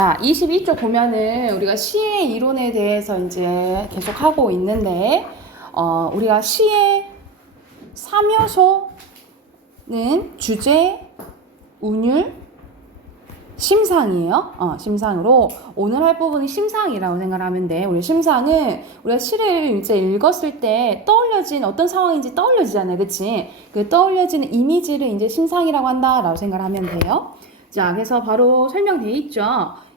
자, 22쪽 보면은 우리가 시의 이론에 대해서 이제 계속 하고 있는데, 우리가 시의 3요소는 주제, 운율, 심상이에요. 심상으로 오늘 할 부분이 심상이라고 생각하면 돼. 우리 심상은 우리가 시를 이제 읽었을 때 떠올려진 어떤 상황인지 떠올려지잖아요, 그치? 그 떠올려지는 이미지를 이제 심상이라고 한다라고 생각하면 돼요. 자, 그래서 바로 설명되어 있죠.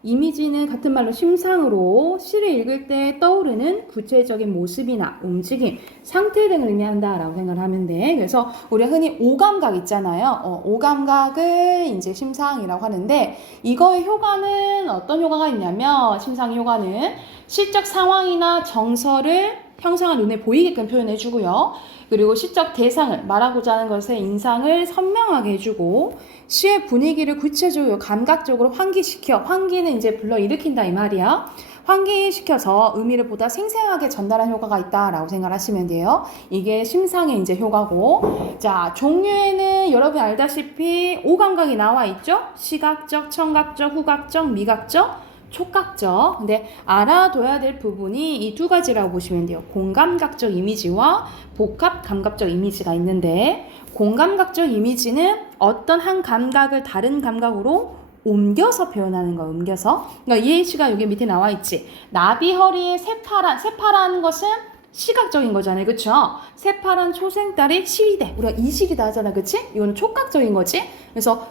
이미지는 같은 말로 심상으로 시를 읽을 때 떠오르는 구체적인 모습이나 움직임, 상태 등을 의미한다라고 생각을 하면 돼. 그래서 우리가 흔히 오감각 있잖아요. 오감각을 이제 심상이라고 하는데, 이거의 효과는 어떤 효과가 있냐면, 심상의 효과는 시적 상황이나 정서를 형상을 눈에 보이게끔 표현해주고요. 그리고 시적 대상을, 말하고자 하는 것의 인상을 선명하게 해주고, 시의 분위기를 구체적으로 감각적으로 환기시켜, 환기는 이제 불러일으킨다 이 말이야. 환기시켜서 의미를 보다 생생하게 전달하는 효과가 있다라고 생각하시면 돼요. 이게 심상의 이제 효과고, 자, 종류에는 여러분 알다시피 오감각이 나와 있죠? 시각적, 청각적, 후각적, 미각적, 촉각적. 근데 알아둬야 될 부분이 이 두 가지라고 보시면 돼요. 공감각적 이미지와 복합감각적 이미지가 있는데, 공감각적 이미지는 어떤 한 감각을 다른 감각으로 옮겨서 표현하는 거야, 옮겨서. 그러니까 이 예시가 여기 밑에 나와 있지. 나비 허리에 새파란 것은 시각적인 거잖아요, 그쵸? 새파란 초생딸이 시리대. 우리가 이시리다 하잖아, 그치? 이거는 촉각적인 거지. 그래서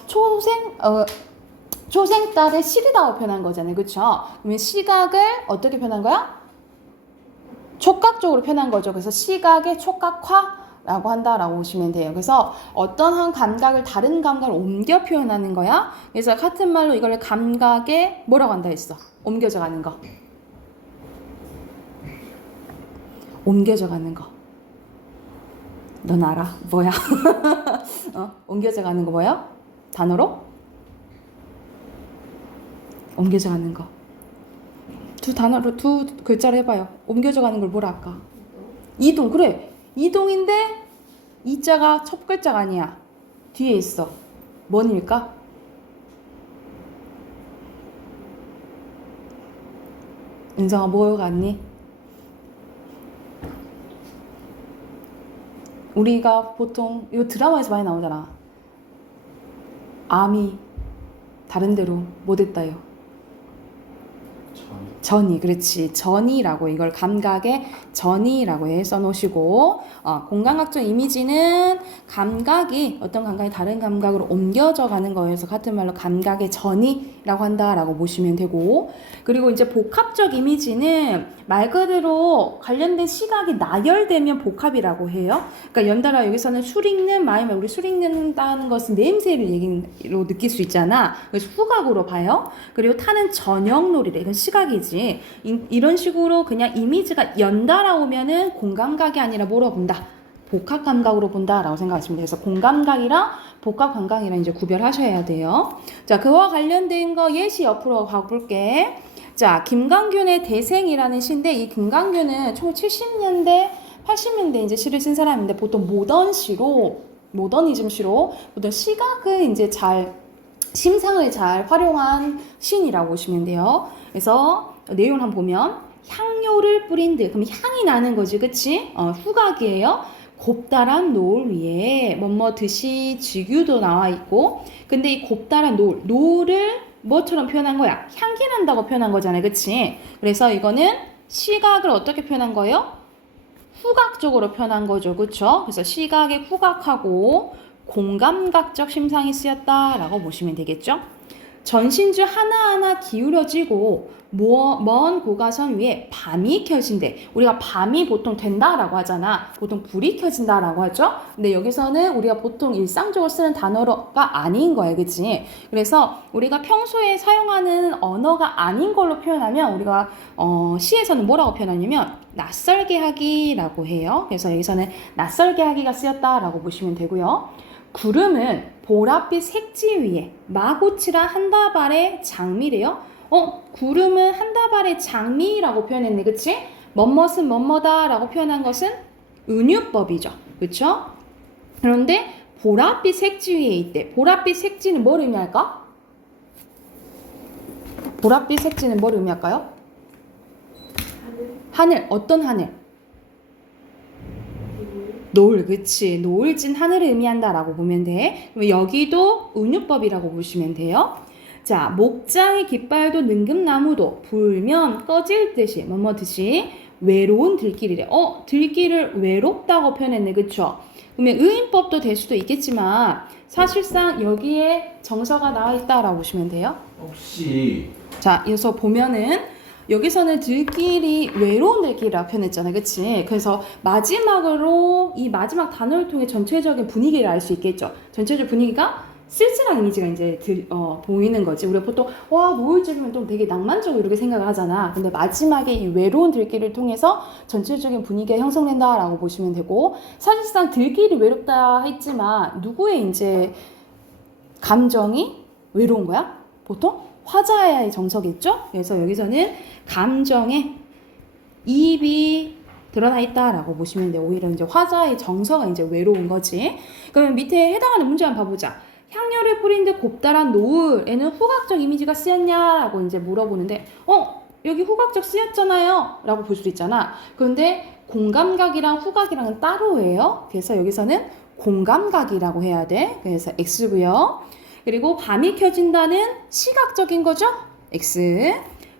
초생딸의 시리다고 표현한 거잖아요, 그쵸? 그러면 시각을 어떻게 표현한 거야? 촉각적으로 표현한 거죠. 그래서 시각의 촉각화라고 한다라고 보시면 돼요. 그래서 어떤 한 감각을 다른 감각을 옮겨 표현하는 거야. 그래서 같은 말로 이걸 감각에 뭐라고 한다 했어? 옮겨져 가는 거. 옮겨져 가는 거. 넌 알아? 뭐야? 옮겨져 가는 거 뭐야? 단어로? 옮겨져 가는 거. 두 단어로 두 글자로 해봐요. 옮겨져 가는 걸 뭐라 할까? 이동. 그래. 이동인데 이자가 첫 글자가 아니야. 뒤에 있어. 뭔 일까? 은성아 뭐 같니? 우리가 보통 이 드라마에서 많이 나오잖아. 암이 다른 데로 못 했다요. 전이, 그렇지. 전이라고, 이걸 감각의 전이라고 해 써놓으시고, 공감각적 이미지는 감각이 어떤 감각이 다른 감각으로 옮겨져 가는 거여서 같은 말로 감각의 전이라고 한다라고 보시면 되고, 그리고 이제 복합적 이미지는 말 그대로 관련된 시각이 나열되면 복합이라고 해요. 그러니까 연달아 여기서는 술 읽는 마음에 우리 술 읽는다는 것은 냄새를 얘기로 느낄 수 있잖아. 그래서 후각으로 봐요. 그리고 타는 저녁놀이래. 이건 시각이지. 이런 식으로 그냥 이미지가 연달아 오면은 공감각이 아니라 뭐로 본다? 복합감각으로 본다라고 생각하시면 돼요. 그래서 공감각이랑 복합감각이랑 이제 구별하셔야 돼요. 자, 그와 관련된 거 예시 옆으로 가볼게. 자, 김강균의 대생이라는 시인데, 이 김강균은 1970년대, 80년대 이제 시를 쓴 사람인데, 보통 모더니즘 시로 보통 시각을 이제 심상을 잘 활용한 시인이라고 보시면 돼요. 그래서 내용을 한번 보면, 향료를 뿌린 듯, 그럼 향이 나는 거지, 그치? 후각이에요. 곱다란 노을 위에 뭐뭐 듯이 지규도 나와 있고, 근데 이 곱다란 노을을 뭐처럼 표현한 거야? 향기 난다고 표현한 거잖아요, 그치? 그래서 이거는 시각을 어떻게 표현한 거예요? 후각적으로 표현한 거죠, 그쵸? 그래서 시각의 후각하고 공감각적 심상이 쓰였다라고 보시면 되겠죠? 전신주 하나하나 기울어지고 먼 고가선 위에 밤이 켜진대. 우리가 밤이 보통 된다라고 하잖아. 보통 불이 켜진다라고 하죠. 근데 여기서는 우리가 보통 일상적으로 쓰는 단어가 아닌 거예요, 그치? 그래서 우리가 평소에 사용하는 언어가 아닌 걸로 표현하면 우리가 시에서는 뭐라고 표현하냐면 낯설게 하기라고 해요. 그래서 여기서는 낯설게 하기가 쓰였다라고 보시면 되고요. 구름은 보랏빛 색지 위에 마구칠한 한 다발의 장미래요. 구름은 한 다발의 장미라고 표현했네, 그치? 멋멋은 멋머다라고 표현한 것은 은유법이죠, 그쵸? 그런데 보랏빛 색지 위에 있대. 보랏빛 색지는 뭘 의미할까? 보랏빛 색지는 뭘 의미할까요? 하늘. 어떤 하늘? 노을. 그치. 노을진 하늘을 의미한다라고 보면 돼. 그럼 여기도 은유법이라고 보시면 돼요. 자, 목장의 깃발도 능금나무도 불면 꺼질 듯이 뭐뭐 듯이 외로운 들길이래. 들길을 외롭다고 표현했네. 그쵸? 그러면 의인법도 될 수도 있겠지만 사실상 여기에 정서가 나와 있다라고 보시면 돼요. 혹시 자, 여기서 보면은 여기서는 들길이 외로운 들길이라고 표현했잖아요. 그치? 그래서 마지막으로 이 마지막 단어를 통해 전체적인 분위기를 알 수 있겠죠. 전체적 분위기가 쓸쓸한 이미지가 이제 보이는 거지. 우리가 보통 노을집이면 좀 되게 낭만적으로 이렇게 생각을 하잖아. 근데 마지막에 이 외로운 들길을 통해서 전체적인 분위기가 형성된다라고 보시면 되고, 사실상 들길이 외롭다 했지만 누구의 이제 감정이 외로운 거야? 보통 화자의 정서겠죠? 그래서 여기서는 감정에 이입이 드러나 있다라고 보시면 돼요. 오히려 이제 화자의 정서가 이제 외로운 거지. 그러면 밑에 해당하는 문제 한번 봐보자. 향료를 뿌린 듯 곱다란 노을에는 후각적 이미지가 쓰였냐라고 이제 물어보는데, 여기 후각적 쓰였잖아요 라고 볼 수도 있잖아. 그런데 공감각이랑 후각이랑은 따로예요. 그래서 여기서는 공감각이라고 해야 돼. 그래서 X고요. 그리고 밤이 켜진다는 시각적인 거죠? X.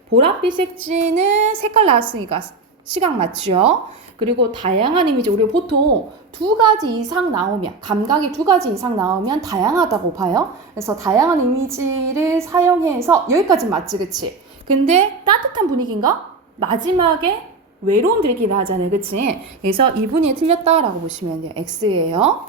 보랏빛 색지는 색깔 나왔으니까 시각 맞죠? 그리고 다양한 이미지, 우리 보통 2가지 이상 나오면, 감각이 2가지 이상 나오면 다양하다고 봐요. 그래서 다양한 이미지를 사용해서 여기까지는 맞지, 그치? 근데 따뜻한 분위기인가? 마지막에 외로운 들기를 하잖아요, 그치? 그래서 이 분이 틀렸다라고 보시면 돼요. X예요.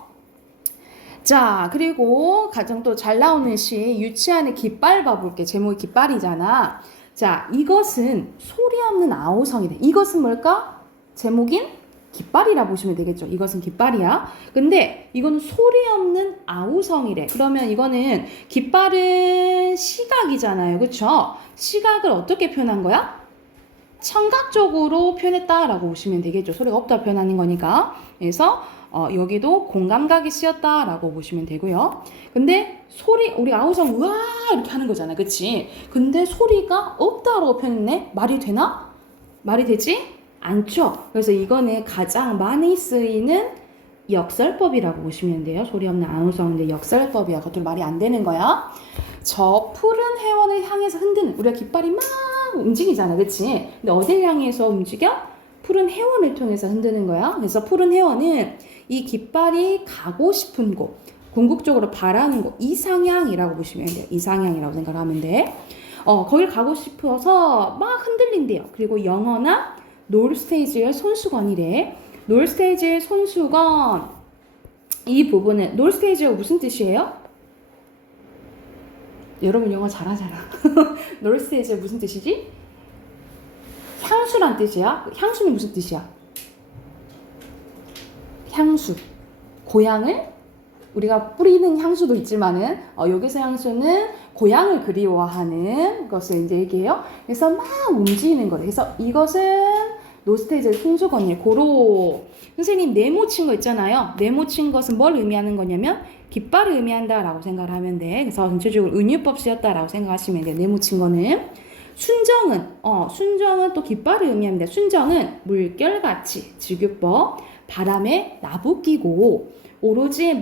자, 그리고 가장 또 잘 나오는 시 유치한의 깃발 봐볼게. 제목이 깃발이잖아. 자, 이것은 소리 없는 아우성이래. 이것은 뭘까? 제목인 깃발이라 보시면 되겠죠. 이것은 깃발이야. 근데 이건 소리 없는 아우성이래. 그러면 이거는 깃발은 시각이잖아요. 그쵸? 시각을 어떻게 표현한 거야? 청각적으로 표현했다라고 보시면 되겠죠. 소리가 없다 표현하는 거니까. 그래서 여기도 공감각이 쓰였다라고 보시면 되고요. 근데 소리, 우리 아우성 우와 이렇게 하는 거잖아. 그치? 근데 소리가 없다라고 표현했네? 말이 되나? 말이 되지? 않죠. 그래서 이거는 가장 많이 쓰이는 역설법이라고 보시면 돼요. 소리 없는 아우성인데 역설법이야. 그것도 말이 안 되는 거야. 저 푸른 해원을 향해서 흔드는, 우리가 깃발이 막 움직이잖아. 그치? 근데 어딜 향해서 움직여? 푸른 해원을 통해서 흔드는 거야. 그래서 푸른 해원은 이 깃발이 가고 싶은 곳, 궁극적으로 바라는 곳, 이상향이라고 보시면 돼요. 이상향이라고 생각하면 돼. 거길 가고 싶어서 막 흔들린대요. 그리고 영어나 놀스테이지의 손수건이래. 놀스테이지의 손수건, 이 부분은 놀스테이지가 무슨 뜻이에요? 여러분 영어 잘하잖아. 놀스테이지가 무슨 뜻이지? 향수란 뜻이야. 향수는 무슨 뜻이야? 향수. 고향을 우리가 뿌리는 향수도 있지만은 여기서 향수는 고향을 그리워하는 것을 이제 얘기해요. 그래서 막 움직이는 거래. 그래서 이것은 노스테이지의 손수건이에요. 고로 선생님 네모 친 거 있잖아요. 네모 친 것은 뭘 의미하는 거냐면 깃발을 의미한다라고 생각을 하면 돼. 그래서 전체적으로 은유법 쓰였다라고 생각하시면 돼. 네모 친 거는. 순정은 또 깃발을 의미합니다. 순정은 물결같이 직유법, 바람에 나부끼고 오로지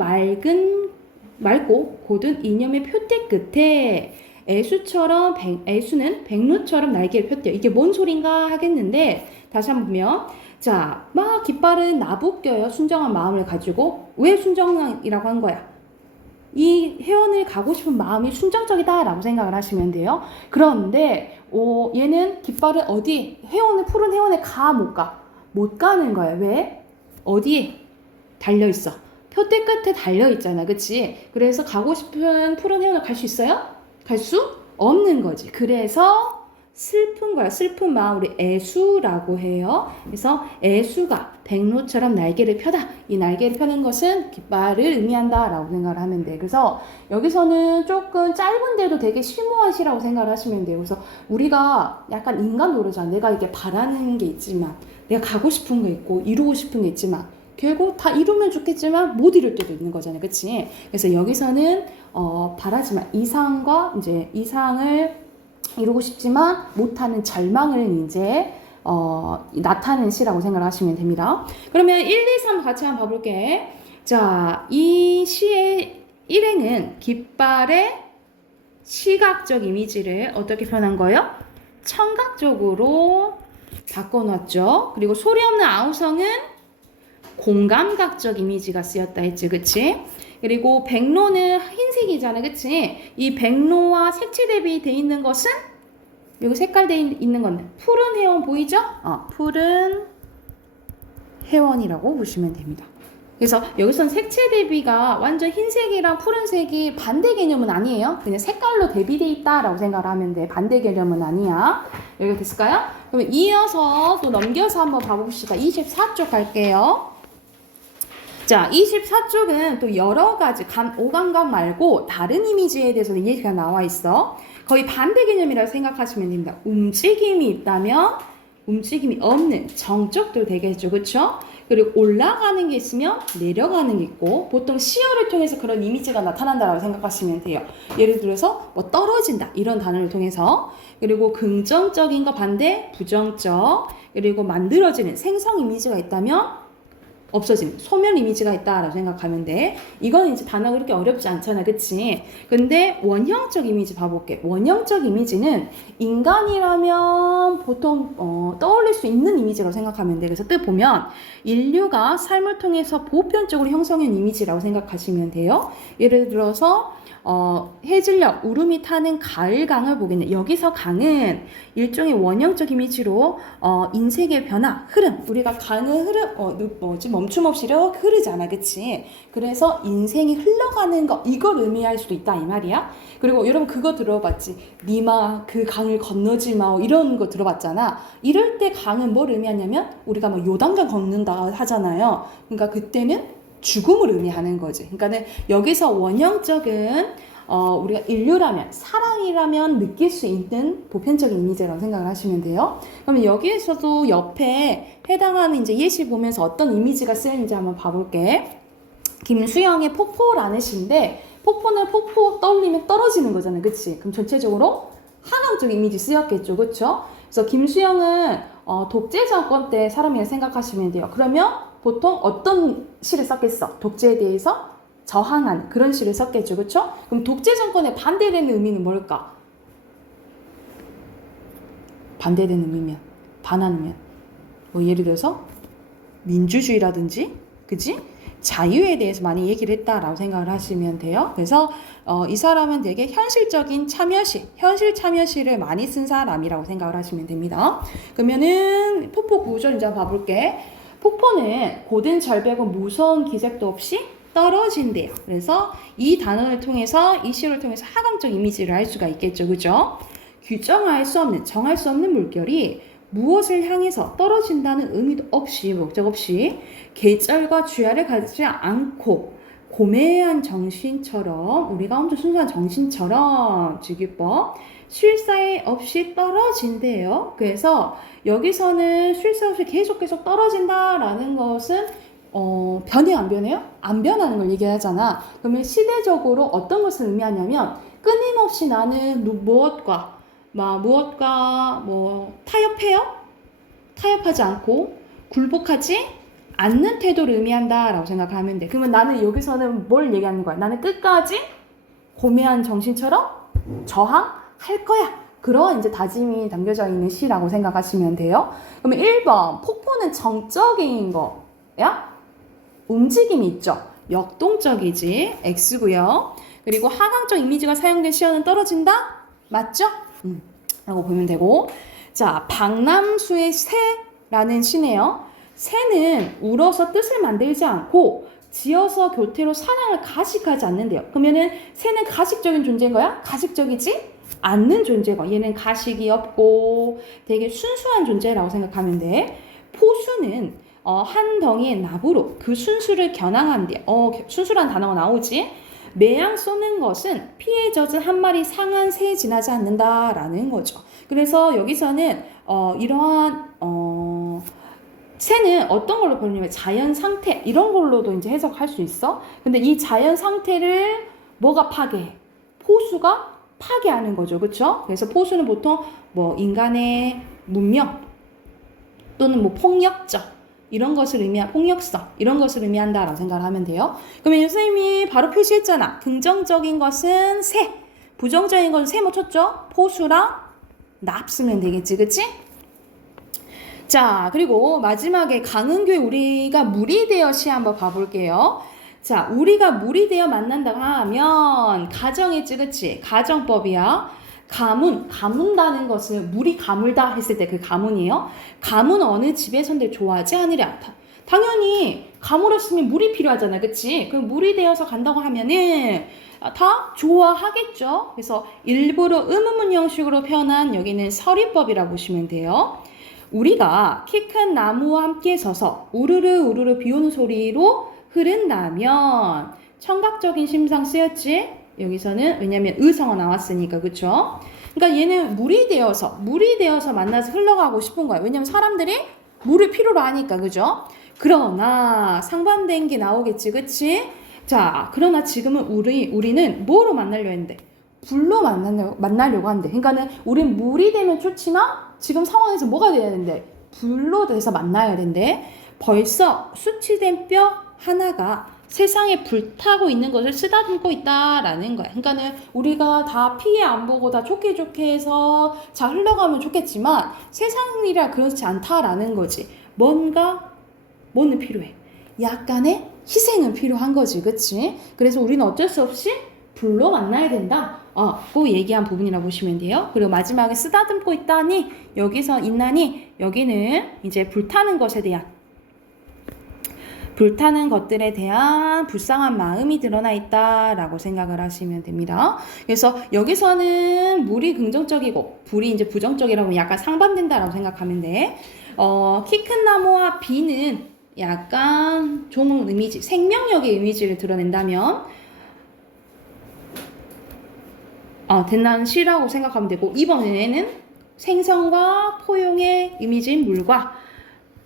맑고 고든 이념의 표대 끝에 애수는 백로처럼 날개를 폈대요. 이게 뭔 소린가 하겠는데 다시 한번 보면, 자, 막 깃발은 나부껴요. 순정한 마음을 가지고. 왜 순정이라고 한 거야? 이 회원을 가고 싶은 마음이 순정적이다라고 생각을 하시면 돼요. 그런데 얘는 깃발을 푸른 회원에 가, 못 가? 못 가는 거예요. 왜? 어디에 달려있어? 표대 끝에 달려있잖아. 그치? 그래서 가고 싶은 푸른 회원을 갈 수 있어요? 갈 수 없는 거지. 그래서 슬픈 거야. 슬픈 마음, 우리 애수라고 해요. 그래서 애수가 백로처럼 날개를 펴다. 이 날개를 펴는 것은 깃발을 의미한다라고 생각을 하면 돼. 그래서 여기서는 조금 짧은데도 되게 심오한 시라고 생각을 하시면 돼요. 그래서 우리가 약간 인간 노릇이잖아. 내가 이게 바라는 게 있지만, 내가 가고 싶은 게 있고, 이루고 싶은 게 있지만, 결국 다 이루면 좋겠지만 못 이룰 때도 있는 거잖아요. 그치? 그래서 여기서는 바라지만 이상을 이루고 싶지만 못하는 절망을 이제 나타낸 시라고 생각을 하시면 됩니다. 그러면 1, 2, 3 같이 한번 봐볼게. 자, 이 시의 일행은 깃발의 시각적 이미지를 어떻게 표현한 거예요? 청각적으로 바꿔놨죠. 그리고 소리 없는 아우성은 공감각적 이미지가 쓰였다 했지, 그치? 그리고 백로는 흰색이잖아, 그치? 이 백로와 색채 대비되어 있는 것은 여기 색깔 되어 있는 건 푸른 회원 보이죠? 푸른 회원이라고 보시면 됩니다. 그래서 여기서는 색채 대비가 완전 흰색이랑 푸른색이 반대 개념은 아니에요. 그냥 색깔로 대비되어 있다라고 생각을 하면 돼. 반대 개념은 아니야. 여기가 됐을까요? 그러면 이어서 또 넘겨서 한번 봐봅시다. 24쪽 갈게요. 자, 24쪽은 또 여러 가지 오감각 말고 다른 이미지에 대해서 얘기가 나와 있어. 거의 반대 개념이라고 생각하시면 됩니다. 움직임이 있다면 움직임이 없는 정적도 되겠죠. 그렇죠? 그리고 올라가는 게 있으면 내려가는 게 있고 보통 시어를 통해서 그런 이미지가 나타난다고 생각하시면 돼요. 예를 들어서 뭐 떨어진다 이런 단어를 통해서 그리고 긍정적인 거 반대 부정적 그리고 만들어지는 생성 이미지가 있다면 없어지는 소멸 이미지가 있다라고 생각하면 돼. 이건 이제 단어가 그렇게 어렵지 않잖아, 그치? 근데 원형적 이미지 봐볼게. 원형적 이미지는 인간이라면 보통 떠올릴 수 있는 이미지라고 생각하면 돼. 그래서 뜻 보면 인류가 삶을 통해서 보편적으로 형성한 이미지라고 생각하시면 돼요. 예를 들어서 해질녘 우름이 타는 가을강을 보겠네. 여기서 강은 일종의 원형적 이미지로 인생의 변화, 흐름. 우리가 강은 멈춤 없이 흐르잖아, 그치? 그래서 인생이 흘러가는 거 이걸 의미할 수도 있다 이 말이야. 그리고 여러분 그거 들어봤지? 니마 그 강을 건너지 마 이런 거 들어봤잖아. 이럴 때 강은 뭘 의미하냐면 우리가 뭐 요단강 걷는다 하잖아요. 그러니까 그때는 죽음을 의미하는 거지. 그러니까는 여기서 원형적은 우리가 인류라면 사랑이라면 느낄 수 있는 보편적인 이미지라고 생각을 하시면 돼요. 그러면 여기에서도 옆에 해당하는 이제 예시 보면서 어떤 이미지가 쓰였는지 한번 봐볼게. 김수영의 폭포라는 시인데 폭포는 폭포 떠올리면 떨어지는 거잖아요, 그치? 그럼 전체적으로 하강적 이미지 쓰였겠죠, 그렇죠? 그래서 김수영은 독재 정권 때 사람이라고 생각하시면 돼요. 그러면 보통 어떤 시를 썼겠어? 독재에 대해서 저항하는 그런 시를 썼겠죠. 그렇죠? 그럼 독재 정권에 반대되는 의미는 뭘까? 반대되는 의미면 반하면 뭐 예를 들어서 민주주의라든지 그지? 자유에 대해서 많이 얘기를 했다라고 생각을 하시면 돼요. 그래서 이 사람은 되게 현실적인 참여시, 현실 참여시를 많이 쓴 사람이라고 생각을 하시면 됩니다. 그러면은 폭포 구조를 이제 봐볼게. 폭포는 고든 절벽은 무서운 기색도 없이 떨어진대요. 그래서 이 단어를 통해서 이 시를 통해서 하강적 이미지를 할 수가 있겠죠. 그죠? 규정할 수 없는 정할 수 없는 물결이 무엇을 향해서 떨어진다는 의미도 없이 목적 없이 계절과 주야를 가지지 않고 고매한 정신처럼 우리가 엄청 순수한 정신처럼 주기법 쉴새 없이 떨어진대요. 그래서 여기서는 쉴새 없이 계속 떨어진다라는 것은 변해요, 안 변해요? 안 변하는 걸 얘기하잖아. 그러면 시대적으로 어떤 것을 의미하냐면 끊임없이 나는 무엇과 타협해요? 타협하지 않고 굴복하지 않는 태도를 의미한다라고 생각하면 돼. 그러면 나는 여기서는 뭘 얘기하는 거야? 나는 끝까지 고매한 정신처럼 저항할 거야. 그런 이제 다짐이 담겨져 있는 시라고 생각하시면 돼요. 그러면 1번 폭포는 정적인 거야? 움직임이 있죠. 역동적이지. X고요. 그리고 하강적 이미지가 사용된 시어는 떨어진다? 맞죠? 라고 보면 되고. 자, 박남수의 새라는 시네요. 새는 울어서 뜻을 만들지 않고 지어서 교태로 사랑을 가식하지 않는데요. 그러면은 새는 가식적인 존재인 거야? 가식적이지 않는 존재고 얘는 가식이 없고 되게 순수한 존재라고 생각하면 돼. 포수는 한 덩이의 나무로 그 순수를 겨냥한대. 순수란 단어가 나오지. 매양 쏘는 것은 피에 젖은 한 마리 상한 새에 지나지 않는다라는 거죠. 그래서 여기서는 이러한 새는 어떤 걸로 보냐면 자연 상태 이런 걸로도 이제 해석할 수 있어. 근데 이 자연 상태를 뭐가 파괴해? 포수가 파괴하는 거죠. 그쵸? 그래서 포수는 보통 뭐 인간의 문명 또는 뭐 폭력적 이런 것을 폭력성 이런 것을 의미한다라고 생각을 하면 돼요. 그러면 선생님이 바로 표시했잖아. 긍정적인 것은 새, 부정적인 것은 새 뭐 쳤죠? 포수랑 납 쓰면 되겠지, 그치? 자, 그리고 마지막에 강은교의 우리가 물이 되어 시 한번 봐볼게요. 자, 우리가 물이 되어 만난다고 하면 가정이지, 그치? 가정법이야. 가문다는 것은 물이 가물다 했을 때 그 가문이에요. 가문 어느 집에선들 좋아하지 않으랴. 당연히 가물었으면 물이 필요하잖아, 그치? 그럼 물이 되어서 간다고 하면은 다 좋아하겠죠. 그래서 일부러 의문문 형식으로 표현한 여기는 서리법이라고 보시면 돼요. 우리가 키 큰 나무와 함께 서서 우르르 우르르 비오는 소리로 흐른다면 청각적인 심상 쓰였지? 여기서는 왜냐면 의성어 나왔으니까 그쵸? 그러니까 얘는 물이 되어서 만나서 흘러가고 싶은 거야. 왜냐면 사람들이 물을 필요로 하니까 그죠? 그러나 상반된 게 나오겠지 그치? 자 그러나 지금은 우리는 뭐로 만나려 했는데? 불로 만나려고 한대. 그러니까는 우린 물이 되면 좋지만 지금 상황에서 뭐가 돼야 된대? 불로 돼서 만나야 된대. 벌써 수치된 뼈 하나가 세상에 불타고 있는 것을 쓰다듬고 있다라는 거야. 그러니까는 우리가 다 피해 안 보고 다 좋게 해서 잘 흘러가면 좋겠지만 세상이라 그렇지 않다라는 거지. 뭐는 필요해. 약간의 희생은 필요한 거지, 그치? 그래서 우리는 어쩔 수 없이 불로 만나야 된다. 그 얘기한 부분이라고 보시면 돼요. 그리고 마지막에 쓰다듬고 있다니 여기서 있나니 여기는 이제 불타는 것들에 대한 불쌍한 마음이 드러나 있다라고 생각을 하시면 됩니다. 그래서 여기서는 물이 긍정적이고 불이 이제 부정적이라고 약간 상반된다라고 생각하면 돼. 키 큰 나무와 비는 약간 좋은 이미지, 생명력의 이미지를 드러낸다면 된다는 시라고 생각하면 되고 이번에는 생성과 포용의 이미지인 물과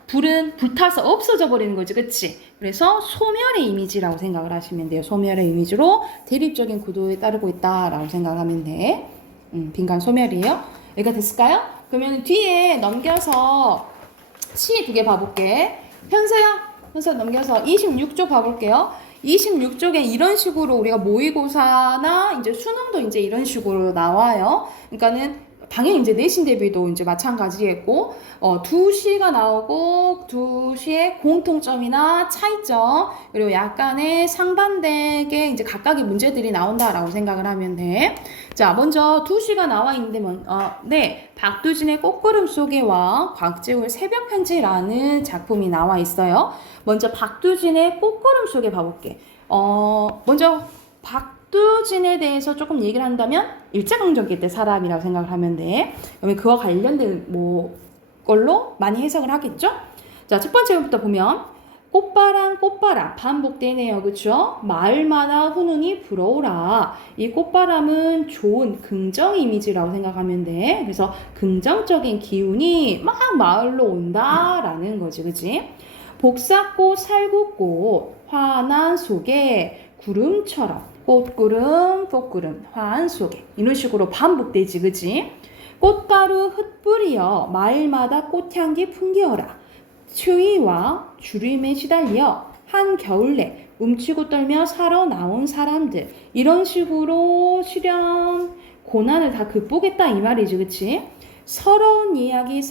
불은 불타서 없어져 버리는 거지, 그치? 그래서 소멸의 이미지라고 생각을 하시면 돼요. 소멸의 이미지로 대립적인 구도에 따르고 있다라고 생각을 하면 돼. 빈칸 소멸이에요. 여기가 됐을까요? 그러면 뒤에 넘겨서 시 2개 봐볼게. 현서야 넘겨서 26쪽 봐볼게요. 26쪽에 이런 식으로 우리가 모의고사나 이제 수능도 이제 이런 식으로 나와요. 그러니까는 당연히 이제 내신 대비도 이제 마찬가지겠고, 2시가 나오고, 2시의 공통점이나 차이점, 그리고 약간의 상반되게 이제 각각의 문제들이 나온다라고 생각을 하면 돼. 자, 먼저 2시가 나와 있는데, 네. 박두진의 꽃구름 속에와 곽재우의 새벽편지라는 작품이 나와 있어요. 먼저 박두진의 꽃구름 속에 봐볼게. 먼저 박두진에 대해서 조금 얘기를 한다면 일제강점기 때 사람이라고 생각을 하면 돼. 그러면 그와 관련된 걸로 많이 해석을 하겠죠? 자, 첫 번째부터 보면 꽃바람 반복되네요. 그쵸? 마을마다 훈훈이 불어오라. 이 꽃바람은 좋은 긍정 이미지라고 생각하면 돼. 그래서 긍정적인 기운이 막 마을로 온다라는 거지. 그치? 복사꽃 살구꽃 화난 속에 구름처럼 꽃구름 화한 속에 이런 식으로 반복되지. 그치? 꽃가루 흩뿌리어 마을마다 꽃향기 풍기어라. 추위와 주림에 시달려 한겨울내 움츠고 떨며 살아 나온 사람들 이런 식으로 시련 고난을 다 극복했다 이 말이지. 그치? 서러운 이야기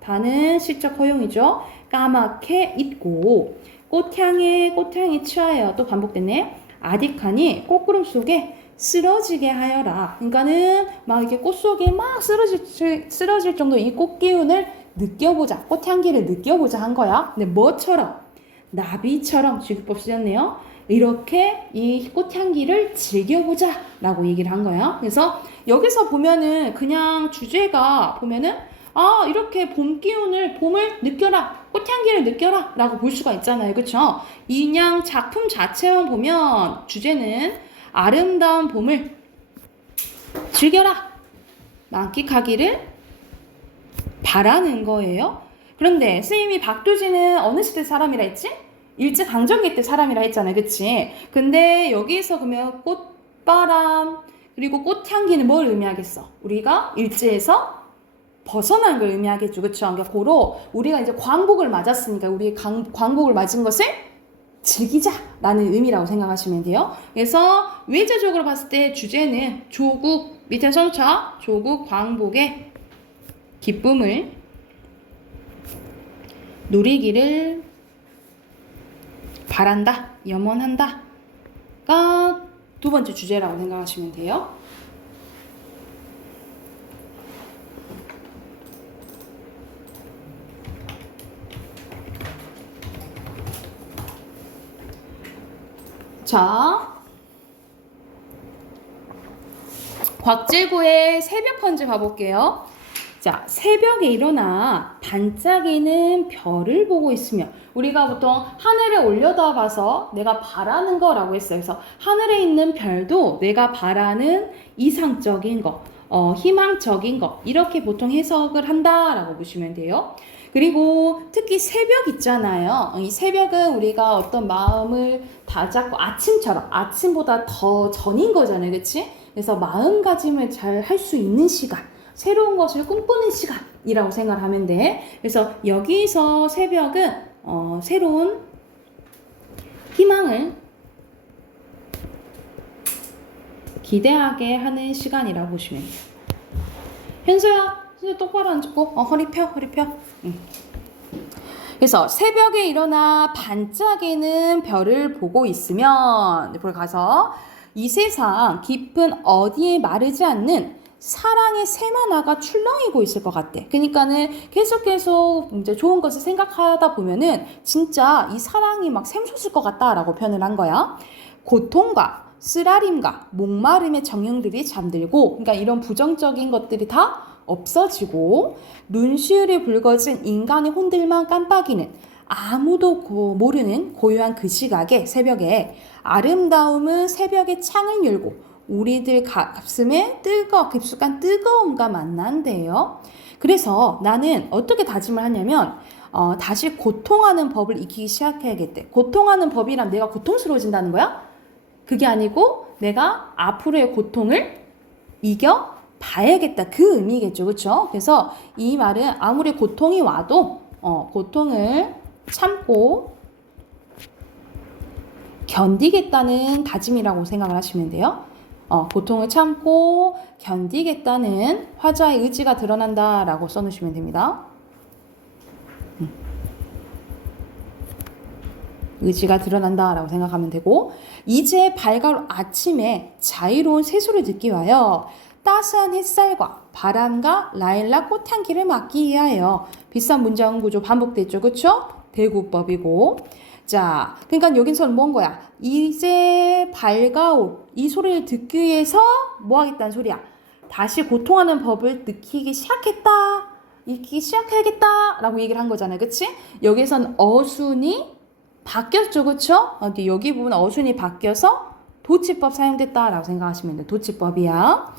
다는 시적 허용이죠. 까맣게 잊고 꽃향이 취하여 또 반복됐네. 아디카니 꽃구름 속에 쓰러지게 하여라. 그러니까는 막 이렇게 꽃 속에 막 쓰러질 정도 이 꽃 기운을 느껴보자. 꽃향기를 느껴보자 한 거야. 근데 뭐처럼? 나비처럼 지구법 쓰였네요. 이렇게 이 꽃향기를 즐겨보자 라고 얘기를 한 거야. 그래서 여기서 보면은 그냥 주제가 보면은 이렇게 봄을 느껴라. 꽃향기를 느껴라 라고 볼 수가 있잖아요. 그쵸? 그냥 작품 자체만 보면 주제는 아름다운 봄을 즐겨라. 만끽하기를 바라는 거예요. 그런데 선생님이 박두진은 어느 시대 사람이라 했지? 일제강점기 때 사람이라 했잖아요. 그치? 근데 여기서 그러면 꽃바람, 그리고 꽃향기는 뭘 의미하겠어? 우리가 일지에서 벗어난 걸 의미하겠죠. 그쵸? 그러니까 고로 우리가 이제 광복을 맞았으니까 우리 광복을 맞은 것을 즐기자라는 의미라고 생각하시면 돼요. 그래서 외자적으로 봤을 때 주제는 조국, 밑에 써놓죠? 조국 광복의 기쁨을 누리기를 바란다, 염원한다가 두 번째 주제라고 생각하시면 돼요. 자, 곽재구의 새벽 편지 봐볼게요. 자, 새벽에 일어나 반짝이는 별을 보고 있으며, 우리가 보통 하늘에 올려다봐서 내가 바라는 거라고 했어요. 그래서 하늘에 있는 별도 내가 바라는 이상적인 거, 희망적인 거, 이렇게 보통 해석을 한다라고 보시면 돼요. 그리고 특히 새벽 있잖아요. 이 새벽은 우리가 어떤 마음을 다잡고 아침처럼, 아침보다 더 전인 거잖아요. 그치? 그래서 마음가짐을 잘 할 수 있는 시간, 새로운 것을 꿈꾸는 시간이라고 생각하면 돼. 그래서 여기서 새벽은 새로운 희망을 기대하게 하는 시간이라고 보시면 돼요. 현수야, 진짜 똑바로 앉고 허리 펴. 응. 그래서 새벽에 일어나 반짝이는 별을 보고 있으면 보러 가서 이 세상 깊은 어디에 마르지 않는 사랑의 새만화가 출렁이고 있을 것 같아. 그러니까는 계속 이제 좋은 것을 생각하다 보면은 진짜 이 사랑이 막 샘솟을 것 같다라고 표현을 한 거야. 고통과 쓰라림과 목마름의 정령들이 잠들고, 그러니까 이런 부정적인 것들이 다 없어지고, 눈시울이 붉어진 인간의 혼들만 깜빡이는 아무도 모르는 고요한 그 시각에, 새벽에 아름다움은 새벽에 창을 열고 우리들 가슴에 깊숙한 뜨거움과 만난대요. 그래서 나는 어떻게 다짐을 하냐면 다시 고통하는 법을 익히기 시작해야겠대. 고통하는 법이란 내가 고통스러워진다는 거야? 그게 아니고 내가 앞으로의 고통을 이겨 봐야겠다, 그 의미겠죠. 그렇죠? 그래서 이 말은 아무리 고통이 와도 고통을 참고 견디겠다는 다짐이라고 생각을 하시면 돼요. 고통을 참고 견디겠다는 화자의 의지가 드러난다라고 써놓으시면 됩니다. 의지가 드러난다라고 생각하면 되고, 이제 밝은 아침에 자유로운 새소리를 듣기 위하여 따스한 햇살과 바람과 라일락 꽃향기를 맡기 위하여. 비슷한 문장 구조 반복됐죠. 그쵸? 대구법이고. 자, 그러니까 여기서는 뭔 거야? 이제 밝아올 이 소리를 듣기 위해서 뭐 하겠다는 소리야? 다시 고통하는 법을 익히기 시작해야겠다 라고 얘기를 한 거잖아요. 그치? 여기선 어순이 바뀌었죠. 그쵸? 여기 부분 어순이 바뀌어서 도치법 사용됐다라고 생각하시면 돼요. 도치법이야.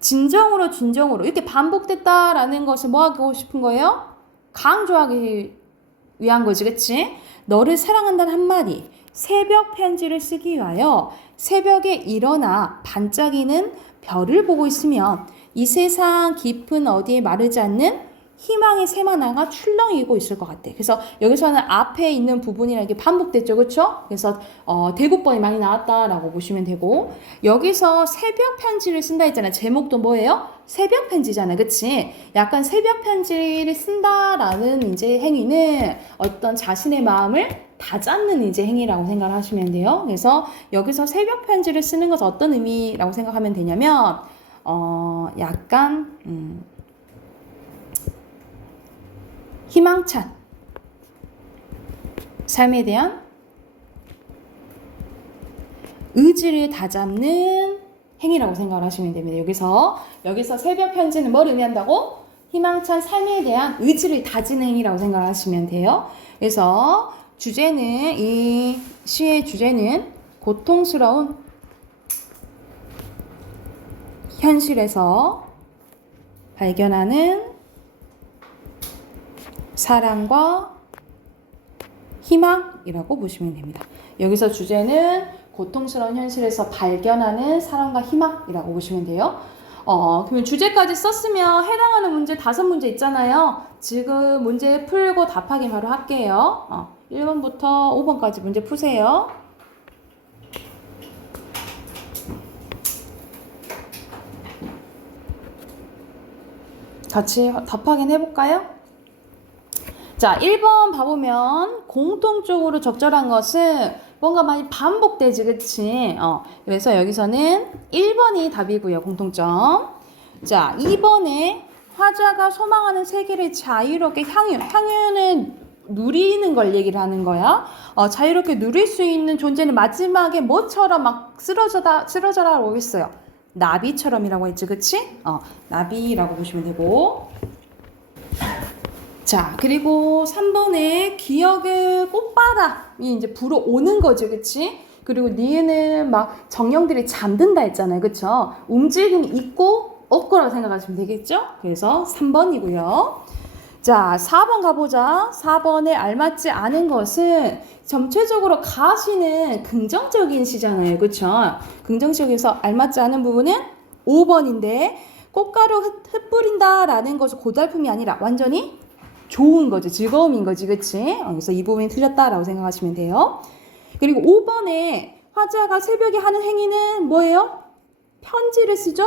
진정으로 이렇게 반복됐다라는 것을 뭐 하고 싶은 거예요? 강조하기 위한 거지. 그치? 너를 사랑한다는 한마디, 새벽 편지를 쓰기 위하여 새벽에 일어나 반짝이는 별을 보고 있으면 이 세상 깊은 어디에 마르지 않는 희망의 새만화가 출렁이고 있을 것 같아. 그래서 여기서는 앞에 있는 부분이랑 이게 반복됐죠. 그쵸? 그래서 대국번이 많이 나왔다라고 보시면 되고, 여기서 새벽 편지를 쓴다 했잖아요. 제목도 뭐예요? 새벽 편지잖아. 그치? 약간 새벽 편지를 쓴다라는 이제 행위는 어떤 자신의 마음을 다잡는 이제 행위라고 생각을 하시면 돼요. 그래서 여기서 새벽 편지를 쓰는 것은 어떤 의미라고 생각하면 되냐면 약간 희망찬 삶에 대한 의지를 다잡는 행위라고 생각을 하시면 됩니다. 여기서 새벽 편지는 뭘 의미한다고? 희망찬 삶에 대한 의지를 다지는 행위라고 생각을 하시면 돼요. 그래서 이 시의 주제는 고통스러운 현실에서 발견하는 사랑과 희망이라고 보시면 됩니다. 여기서 주제는 고통스러운 현실에서 발견하는 사랑과 희망이라고 보시면 돼요. 그러면 주제까지 썼으면 해당하는 문제 5문제 있잖아요. 지금 문제 풀고 답하기 바로 할게요. 1번부터 5번까지 문제 푸세요. 같이 답 확인해볼까요? 자, 1번 봐보면 공통적으로 적절한 것은 뭔가 많이 반복되지, 그치? 그래서 여기서는 1번이 답이고요, 공통점. 자, 2번에 화자가 소망하는 세계를 자유롭게 향유는 누리는 걸 얘기를 하는 거야. 자유롭게 누릴 수 있는 존재는 마지막에 뭐처럼 막 쓰러져라라고 했어요. 나비처럼이라고 했지, 그치? 나비라고 보시면 되고. 자, 그리고 3번에 기억을 꽃바람이 이제 불어오는 거죠, 그치? 그리고 니은은 막 정령들이 잠든다 했잖아요, 그쵸? 움직임이 있고 없고라고 생각하시면 되겠죠? 그래서 3번이고요. 자, 4번 가보자. 4번에 알맞지 않은 것은 전체적으로 가시는 긍정적인 시잖아요, 그쵸? 긍정적에서 알맞지 않은 부분은 5번인데 꽃가루 흩뿌린다라는 것은 고달픔이 아니라 완전히 좋은 거지, 즐거움인 거지, 그치? 그래서 이 부분이 틀렸다라고 생각하시면 돼요. 그리고 5번에 화자가 새벽에 하는 행위는 뭐예요? 편지를 쓰죠?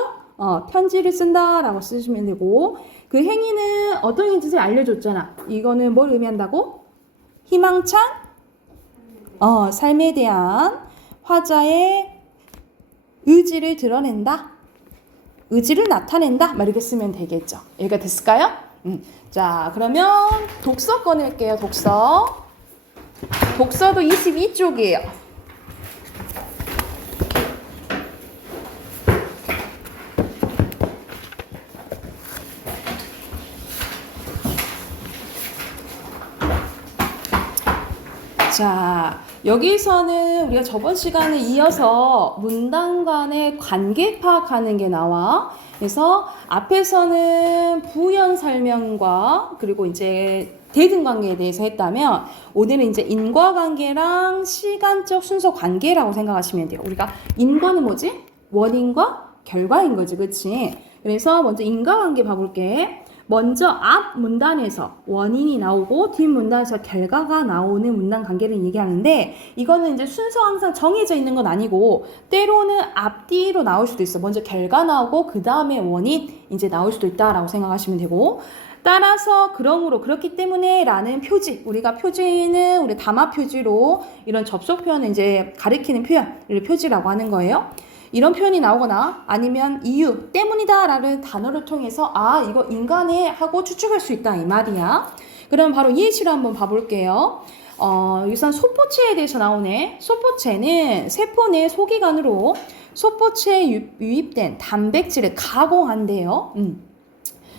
편지를 쓴다라고 쓰시면 되고, 그 행위는 어떤 행위인지 알려줬잖아. 이거는 뭘 의미한다고? 희망찬? 삶에 대한 화자의 의지를 드러낸다. 의지를 나타낸다. 막 이렇게 쓰면 되겠죠. 여기가 됐을까요? 자, 그러면 독서 꺼낼게요. 독서도 22쪽이에요. 자, 여기서는 우리가 저번 시간에 이어서 문단 간의 관계 파악하는 게 나와. 그래서 앞에서는 부연 설명과 그리고 이제 대등관계에 대해서 했다면 오늘은 이제 인과관계랑 시간적 순서 관계라고 생각하시면 돼요. 우리가 인과는 뭐지? 원인과 결과인 거지, 그치? 그래서 먼저 인과관계 봐볼게. 먼저 앞 문단에서 원인이 나오고 뒷 문단에서 결과가 나오는 문단 관계를 얘기하는데 이거는 이제 순서 항상 정해져 있는 건 아니고 때로는 앞뒤로 나올 수도 있어. 먼저 결과 나오고 그 다음에 원인 이제 나올 수도 있다라고 생각하시면 되고 따라서 그러므로 그렇기 때문에 라는 표지 우리가 표지는 우리 담화 표지로 이런 접속 표현을 이제 가리키는 표현을 표지라고 하는 거예요. 이런 표현이 나오거나 아니면 이유 때문이다 라는 단어를 통해서 이거 인간에 하고 추측할 수 있다 이 말이야. 그럼 바로 예시를 한번 봐볼게요. 여기선 소포체에 대해서 나오네. 소포체는 세포 내 소기관으로 소포체에 유입된 단백질을 가공한대요.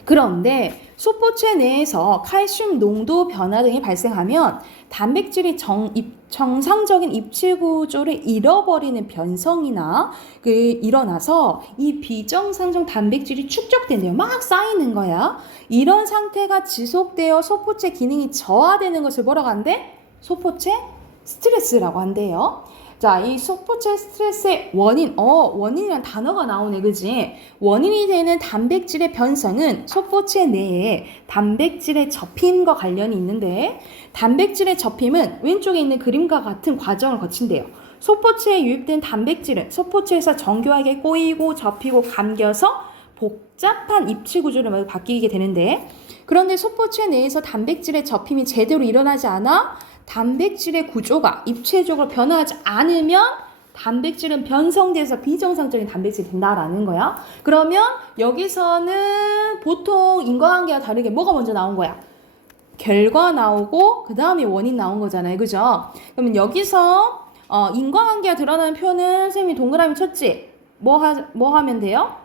그런데 소포체 내에서 칼슘 농도 변화 등이 발생하면 단백질이 정상적인 입체 구조를 잃어버리는 변성이나 일어나서 이 비정상적 단백질이 축적된대요. 막 쌓이는 거야. 이런 상태가 지속되어 소포체 기능이 저하되는 것을 뭐라고 한대? 소포체 스트레스라고 한대요. 자, 이 소포체 스트레스의 원인, 원인이라는 단어가 나오네, 그지? 원인이 되는 단백질의 변성은 소포체 내에 단백질의 접힘과 관련이 있는데, 단백질의 접힘은 왼쪽에 있는 그림과 같은 과정을 거친대요. 소포체에 유입된 단백질은 소포체에서 정교하게 꼬이고 접히고 감겨서 복잡한 입체 구조로 바뀌게 되는데, 그런데 소포체 내에서 단백질의 접힘이 제대로 일어나지 않아 단백질의 구조가 입체적으로 변화하지 않으면 단백질은 변성돼서 비정상적인 단백질이 된다라는 거야. 그러면 여기서는 보통 인과관계와 다르게 뭐가 먼저 나온 거야? 결과 나오고 그 다음에 원인 나온 거잖아요. 그죠? 그러면 여기서 인과관계가 드러나는 표는 선생님이 동그라미 쳤지? 뭐 하면 돼요?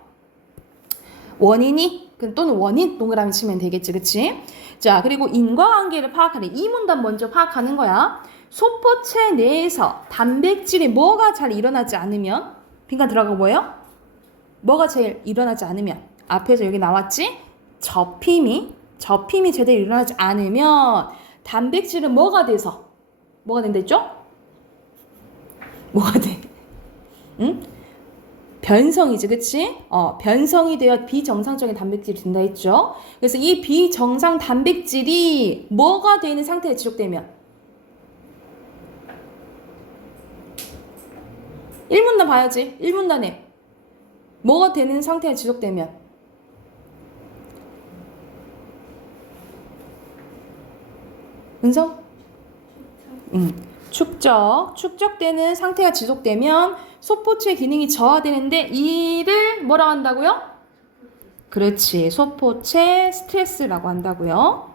원인이 또는 원인 동그라미 치면 되겠지, 그치? 자, 그리고 인과관계를 파악하는 이 문단 먼저 파악하는 거야. 소포체 내에서 단백질이 뭐가 잘 일어나지 않으면 빈칸 들어가 뭐예요? 뭐가 제일 일어나지 않으면 앞에서 여기 나왔지? 접힘이 제대로 일어나지 않으면 단백질은 뭐가 돼서 뭐가 된댔죠? 뭐가 돼? 응? 변성이지, 그치? 변성이 되어 비정상적인 단백질이 된다 했죠? 그래서 이 비정상 단백질이 뭐가 되어 있는 상태에 지속되면 1문단 봐야지. 1문단에 뭐가 되는 상태에 지속되면 은서? 축적되는 상태가 지속되면 소포체의 기능이 저하되는데 이를 뭐라고 한다고요? 그렇지. 소포체 스트레스라고 한다고요.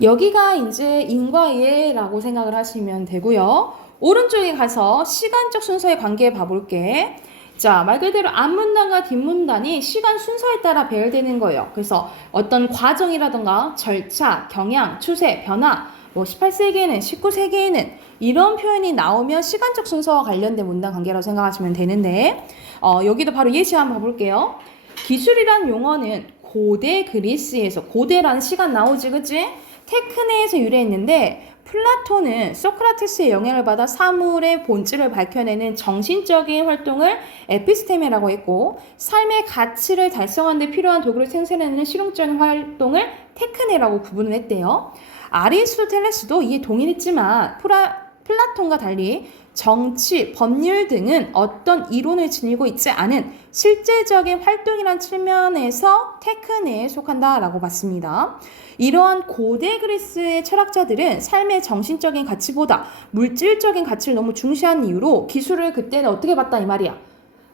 여기가 이제 인과 예라고 생각을 하시면 되고요. 오른쪽에 가서 시간적 순서의 관계 봐볼게. 자, 말 그대로 앞문단과 뒷문단이 시간 순서에 따라 배열되는 거예요. 그래서 어떤 과정이라던가 절차, 경향, 추세, 변화, 18세기에는 19세기에는 이런 표현이 나오면 시간적 순서와 관련된 문단 관계라고 생각하시면 되는데 여기도 바로 예시 한번 봐볼게요. 기술이란 용어는 고대 그리스에서 고대라는 시간 나오지, 그치? 테크네에서 유래했는데 플라톤은 소크라테스의 영향을 받아 사물의 본질을 밝혀내는 정신적인 활동을 에피스테메라고 했고 삶의 가치를 달성하는 데 필요한 도구를 생산하는 실용적인 활동을 테크네라고 구분을 했대요. 아리스토텔레스도 이에 동일했지만 플라톤과 달리 정치, 법률 등은 어떤 이론을 지니고 있지 않은 실제적인 활동이란 측면에서 테크네에 속한다라고 봤습니다. 이러한 고대 그리스의 철학자들은 삶의 정신적인 가치보다 물질적인 가치를 너무 중시한 이유로 기술을 그때는 어떻게 봤다 이 말이야?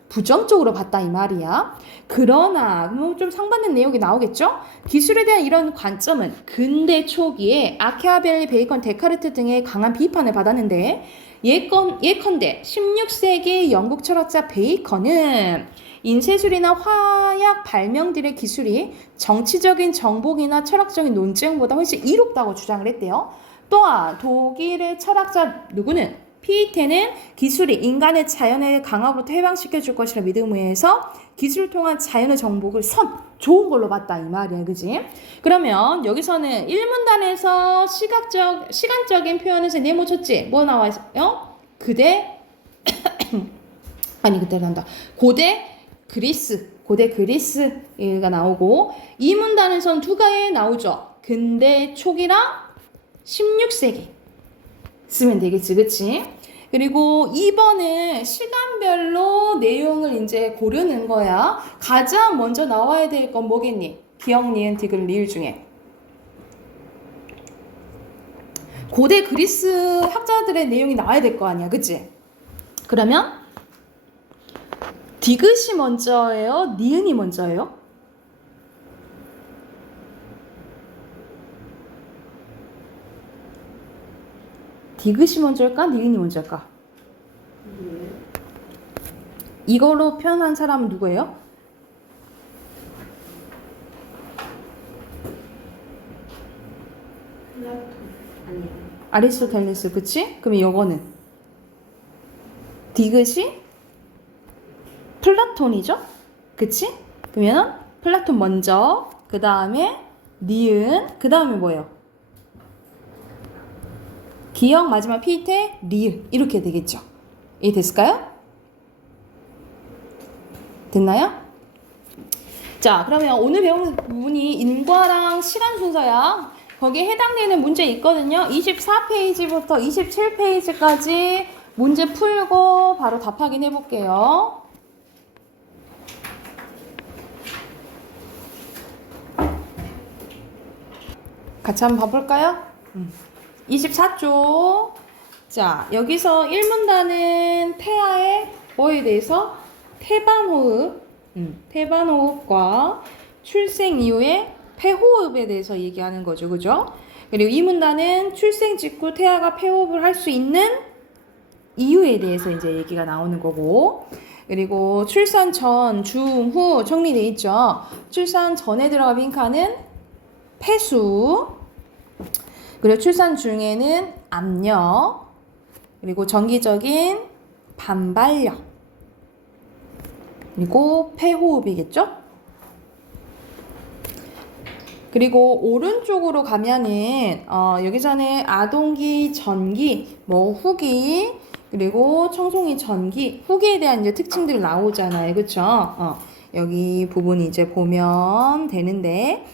부정적으로 봤다 이 말이야. 그러나 좀 상반된 내용이 나오겠죠? 기술에 대한 이런 관점은 근대 초기에 아키아벨리, 베이컨, 데카르트 등의 강한 비판을 받았는데 예컨대 16세기 영국 철학자 베이컨은 인쇄술이나 화약 발명들의 기술이 정치적인 정복이나 철학적인 논쟁보다 훨씬 이롭다고 주장을 했대요. 또한 독일의 철학자 누구는 피에테는 기술이 인간의 자연의 강압으로부터 해방시켜 줄 것이라 믿음에 의해서 기술을 통한 자연의 정복을 좋은 걸로 봤다 이 말이야, 그지? 그러면 여기서는 1문단에서 시간적인 표현에서 네모쳤지? 뭐 나와요? 고대 그리스가 나오고 2문단에서는 두 가지 나오죠. 근대 초기랑 16세기 쓰면 되겠지, 그치? 그리고 2번은 시간별로 내용을 이제 고르는 거야. 가장 먼저 나와야 될 건 뭐겠니? 기억, 니은, 디귿, 리을 중에. 고대 그리스 학자들의 내용이 나와야 될 거 아니야, 그치? 그러면 디귿이 먼저예요? 니은이 먼저예요? 디귿이 먼저일까? 니은이 먼저일까? 이걸로 표현한 사람은 누구예요? 아리스토텔레스, 그치? 그럼 이거는 디귿이 플라톤이죠? 그치? 그러면 플라톤 먼저, 그 다음에 니은, 그 다음에 뭐예요? 기억, 마지막 피테, 리을 이렇게 되겠죠. 이해 됐을까요? 됐나요? 자, 그러면 오늘 배운 부분이 인과랑 시간 순서야. 거기에 해당되는 문제 있거든요. 24페이지부터 27페이지까지 문제 풀고 바로 답 확인해 볼게요. 같이 한번 봐볼까요? 24쪽. 자, 여기서 1문단은 태아의 뭐에 대해서 태반호흡과 출생 이후의 폐호흡에 대해서 얘기하는 거죠. 그죠? 그리고 2문단은 출생 직후 태아가 폐호흡을 할 수 있는 이유에 대해서 이제 얘기가 나오는 거고, 그리고 출산 전, 중, 후 정리되어 있죠. 출산 전에 들어가 빈칸은 폐수, 그리고 출산 중에는 압력, 그리고 정기적인 반발력, 그리고 폐호흡이겠죠? 그리고 오른쪽으로 가면은 여기 전에 아동기, 전기, 후기, 그리고 청송이 전기, 후기에 대한 이제 특징들 나오잖아요. 그쵸? 여기 부분 이제 보면 되는데,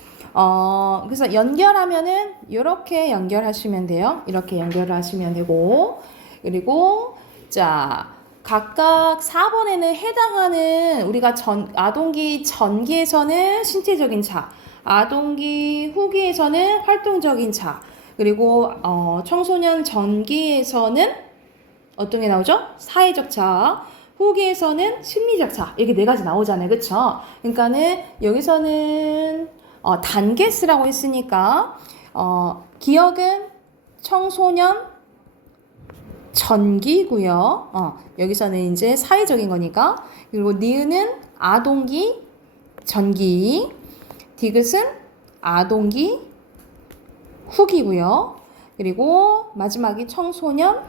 그래서 연결하면은 이렇게 연결하시면 돼요. 이렇게 연결을 하시면 되고, 그리고 자, 각각 4번에는 해당하는 우리가 아동기 전기에서는 신체적인 차, 아동기 후기에서는 활동적인 차, 그리고 청소년 전기에서는 어떤 게 나오죠? 사회적 차, 후기에서는 심리적 차, 이렇게 네 가지 나오잖아요. 그쵸? 그러니까는 여기서는 단계수라고 했으니까 기억은 청소년 전기고요. 여기서는 이제 사회적인 거니까. 그리고 니은은 아동기 전기, 디귿은 아동기 후기고요. 그리고 마지막이 청소년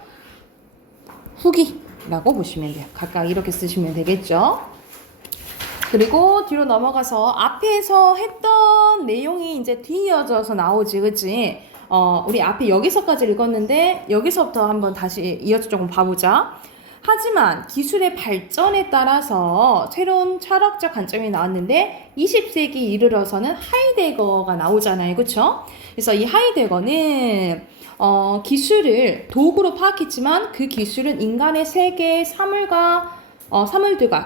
후기라고 보시면 돼요. 각각 이렇게 쓰시면 되겠죠. 그리고 뒤로 넘어가서 앞에서 했던 내용이 이제 뒤이어져서 나오지, 그치? 우리 앞에 여기서까지 읽었는데 여기서부터 한번 다시 이어서 조금 봐보자. 하지만 기술의 발전에 따라서 새로운 철학적 관점이 나왔는데 20세기 이르러서는 하이데거가 나오잖아요. 그쵸? 그래서 이 하이데거는 기술을 도구로 파악했지만 그 기술은 인간의 세계의 사물들과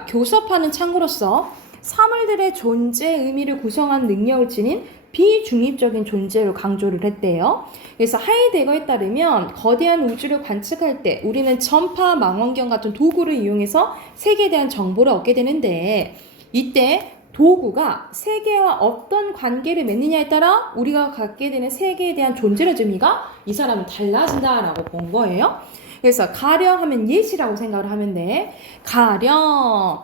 교섭하는 창구로서 사물들의 존재 의미를 구성하는 능력을 지닌 비중립적인 존재로 강조를 했대요. 그래서 하이데거에 따르면 거대한 우주를 관측할 때 우리는 전파 망원경 같은 도구를 이용해서 세계에 대한 정보를 얻게 되는데 이때 도구가 세계와 어떤 관계를 맺느냐에 따라 우리가 갖게 되는 세계에 대한 존재의 의미가 이 사람은 달라진다라고 본 거예요. 그래서 가령 하면 예시라고 생각을 하면 돼. 가령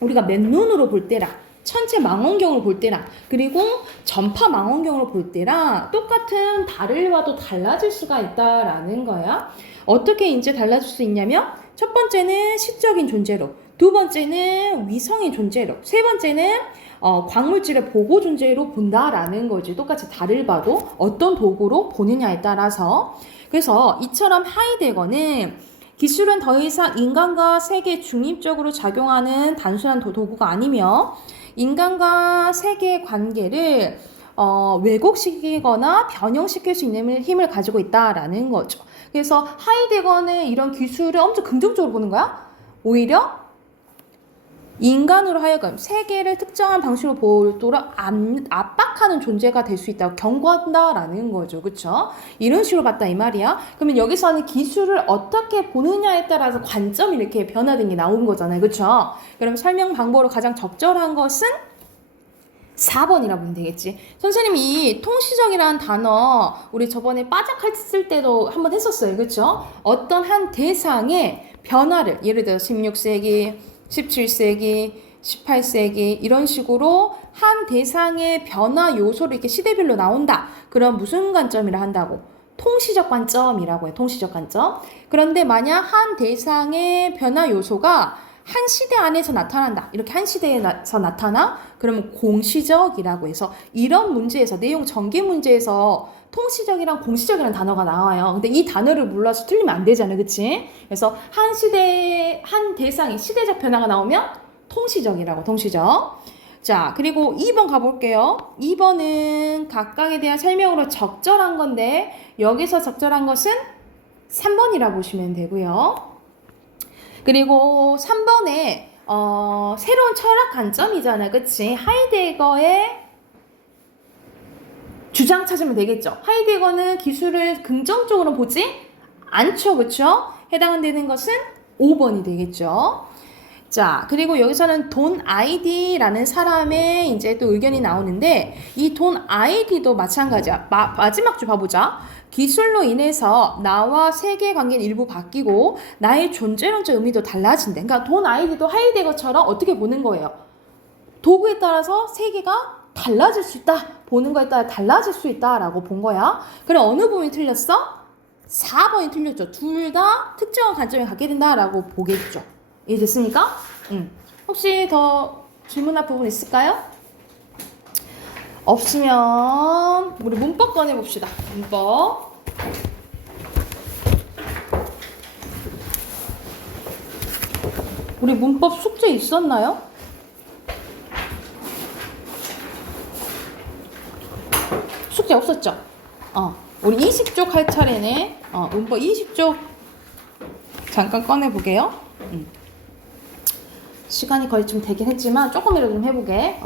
우리가 맨눈으로 볼 때랑 천체 망원경으로 볼 때랑 그리고 전파 망원경으로 볼 때랑 똑같은 달을 봐도 달라질 수가 있다라는 거야. 어떻게 이제 달라질 수 있냐면 첫 번째는 시적인 존재로, 두 번째는 위성의 존재로, 세 번째는 광물질의 보고 존재로 본다라는 거지. 똑같이 달을 봐도 어떤 도구로 보느냐에 따라서. 그래서 이처럼 하이데거는 기술은 더 이상 인간과 세계에 중립적으로 작용하는 단순한 도구가 아니며 인간과 세계의 관계를 왜곡시키거나 변형시킬 수 있는 힘을 가지고 있다라는 거죠. 그래서 하이데거는 이런 기술을 엄청 긍정적으로 보는 거야. 오히려 인간으로 하여금 세계를 특정한 방식으로 보도록 압박하는 존재가 될 수 있다고 경고한다라는 거죠. 그쵸? 이런 식으로 봤다 이 말이야. 그러면 여기서는 기술을 어떻게 보느냐에 따라서 관점이 이렇게 변화된 게 나온 거잖아요. 그쵸? 그럼 설명 방법으로 가장 적절한 것은 4번이라 보면 되겠지. 선생님이 이 통시적이라는 단어 우리 저번에 빠작했을 때도 한번 했었어요. 그쵸? 어떤 한 대상의 변화를 예를 들어 16세기 17세기, 18세기 이런 식으로 한 대상의 변화 요소를 이렇게 시대별로 나온다. 그럼 무슨 관점이라 한다고? 통시적 관점이라고 해. 통시적 관점. 그런데 만약 한 대상의 변화 요소가 한 시대 안에서 나타난다. 이렇게 한 시대에서 나타나? 그러면 공시적이라고 해서 이런 문제에서 내용 전개 문제에서 통시적이랑 공시적이라는 단어가 나와요. 근데 이 단어를 몰라서 틀리면 안 되잖아요. 그치? 그래서 한 시대, 한 대상이 시대적 변화가 나오면 통시적이라고, 통시적. 자, 그리고 2번 가볼게요. 2번은 각각에 대한 설명으로 적절한 건데 여기서 적절한 것은 3번이라 보시면 되고요. 그리고 3번에 새로운 철학 관점이잖아요. 그치? 하이데거의 주장 찾으면 되겠죠. 하이데거는 기술을 긍정적으로 보지 않죠. 그쵸? 해당되는 것은 5번이 되겠죠. 자, 그리고 여기서는 돈 아이디라는 사람의 이제 또 의견이 나오는데 이 돈 아이디도 마찬가지야. 마지막 줄 봐보자. 기술로 인해서 나와 세계의 관계는 일부 바뀌고 나의 존재론적 의미도 달라진대. 그러니까 돈 아이디도 하이데거처럼 어떻게 보는 거예요? 도구에 따라서 세계가 달라질 수 있다. 보는 거에 따라 달라질 수 있다라고 본 거야. 그럼 어느 부분이 틀렸어? 4번이 틀렸죠. 둘 다 특정한 관점을 갖게 된다라고 보겠죠. 이해됐습니까? 혹시 더 질문할 부분 있을까요? 없으면 우리 문법 꺼내봅시다. 문법. 우리 문법 숙제 있었나요? 숙제 없었죠? 우리 20쪽 할 차례네. 문법 20쪽 잠깐 꺼내보게요. 시간이 거의 좀 되긴 했지만 조금이라도 좀 해보게.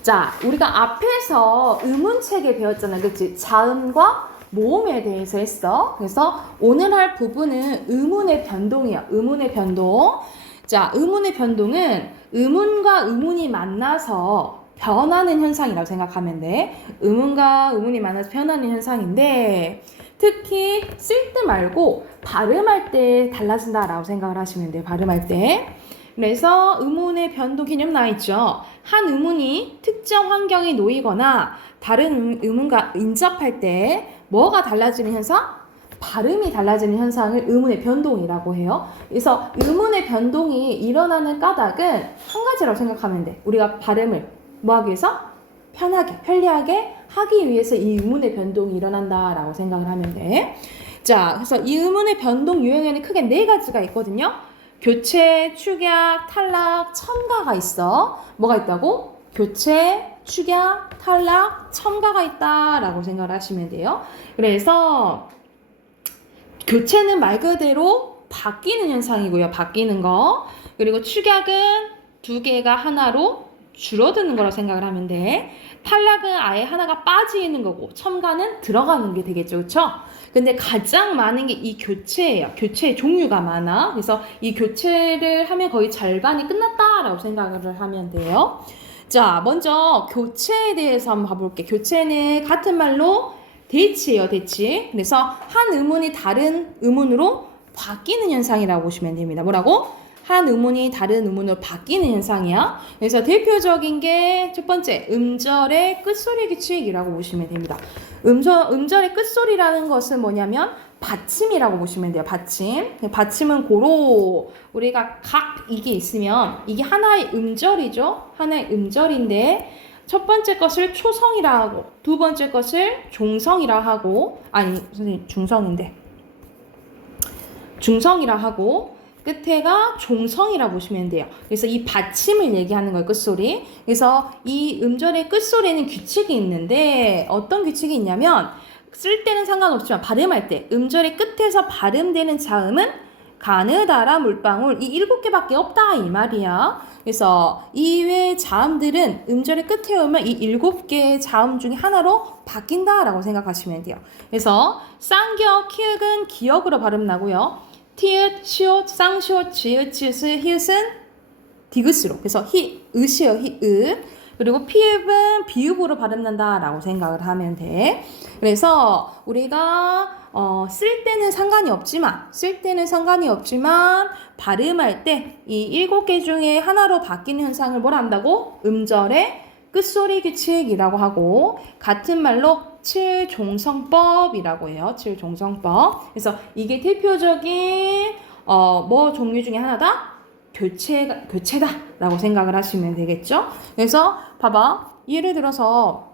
자, 우리가 앞에서 의문체계 배웠잖아, 그치? 자음과 모음에 대해서 했어. 그래서 오늘 할 부분은 의문의 변동이야. 의문의 변동. 자, 의문의 변동은 의문과 의문이 만나서 변하는 현상이라고 생각하면 돼. 의문과 의문이 만나서 변하는 현상인데 특히 쓸 때 말고 발음할 때 달라진다라고 생각을 하시면 돼요. 발음할 때. 그래서 의문의 변동 개념 나와 있죠. 한 의문이 특정 환경에 놓이거나 다른 의문과 인접할 때 뭐가 달라지는 현상? 발음이 달라지는 현상을 의문의 변동이라고 해요. 그래서 의문의 변동이 일어나는 까닭은 한 가지라고 생각하면 돼. 우리가 발음을 뭐 하기 위해서? 편하게, 편리하게 하기 위해서 이 의문의 변동이 일어난다라고 생각을 하면 돼. 자, 그래서 이 의문의 변동 유형에는 크게 4가지가 있거든요. 교체, 축약, 탈락, 첨가가 있어. 뭐가 있다고? 교체, 축약, 탈락, 첨가가 있다라고 생각을 하시면 돼요. 그래서 교체는 말 그대로 바뀌는 현상이고요. 바뀌는 거. 그리고 축약은 2개가 하나로 줄어드는 거라고 생각을 하면 돼. 탈락은 아예 하나가 빠지는 거고 첨가는 들어가는 게 되겠죠. 그렇죠? 근데 가장 많은 게 이 교체예요. 교체의 종류가 많아. 그래서 이 교체를 하면 거의 절반이 끝났다라고 생각을 하면 돼요. 자, 먼저 교체에 대해서 한번 봐볼게. 교체는 같은 말로 대치예요. 대치. 그래서 한 의문이 다른 의문으로 바뀌는 현상이라고 보시면 됩니다. 뭐라고? 한 의문이 다른 의문으로 바뀌는 현상이야. 그래서 대표적인 게 첫 번째, 음절의 끝소리 규칙이라고 보시면 됩니다. 음절의 끝소리라는 것은 뭐냐면 받침이라고 보시면 돼요. 받침. 받침은 고로 우리가 각 이게 있으면 이게 하나의 음절이죠. 하나의 음절인데 첫 번째 것을 초성이라 하고 두 번째 것을 종성이라 하고 선생님 중성이라 하고 끝에가 종성이라 보시면 돼요. 그래서 이 받침을 얘기하는 거예요. 끝소리. 그래서 이 음절의 끝소리에는 규칙이 있는데 어떤 규칙이 있냐면 쓸 때는 상관없지만 발음할 때 음절의 끝에서 발음되는 자음은 가느다라 물방울 이 7개밖에 없다 이 말이야. 그래서 이외의 자음들은 음절의 끝에 오면 이 7개의 자음 중에 하나로 바뀐다라고 생각하시면 돼요. 그래서 쌍기역, 키읔은 기역으로 발음 나고요. 티읕, 시옷, 쌍시옷, 지읒, 지읒, 히읗은 디귿으로. 그래서 으시요, 히읗. 그리고 피읍은 비읍으로 발음난다라고 생각을 하면 돼. 그래서 우리가 쓸 때는 상관이 없지만 발음할 때 이 7개 중에 하나로 바뀌는 현상을 뭐라 한다고? 음절의 끝소리 규칙이라고 하고 같은 말로 7종성법이라고 해요. 7종성법. 그래서 이게 대표적인 뭐 종류 중에 하나다? 교체다라고 생각을 하시면 되겠죠. 그래서 봐봐. 예를 들어서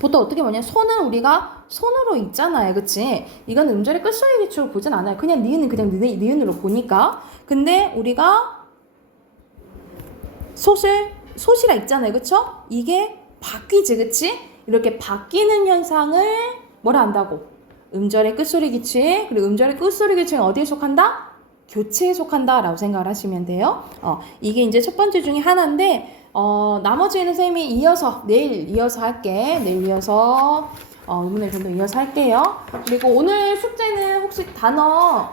보통 어떻게 보냐 손은 우리가 손으로 읽잖아요. 그치? 이건 음절의 끝소리 규칙으로 보진 않아요. 그냥 니은은 그냥 니은으로 보니까. 근데 우리가 솥이라 읽잖아요. 그쵸? 이게 바뀌지. 그치? 이렇게 바뀌는 현상을 뭐라 한다고? 음절의 끝소리 규칙. 그리고 음절의 끝소리 규칙은 어디에 속한다? 교체에 속한다 라고 생각을 하시면 돼요. 이게 이제 첫 번째 중에 하나인데 나머지는 선생님이 내일 이어서 할게. 내일 이어서 의문의 변동 이어서 할게요. 그리고 오늘 숙제는 혹시 단어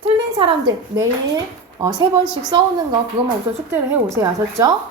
틀린 사람들 내일 3번씩 써오는 거 그것만 우선 숙제를 해오세요. 아셨죠?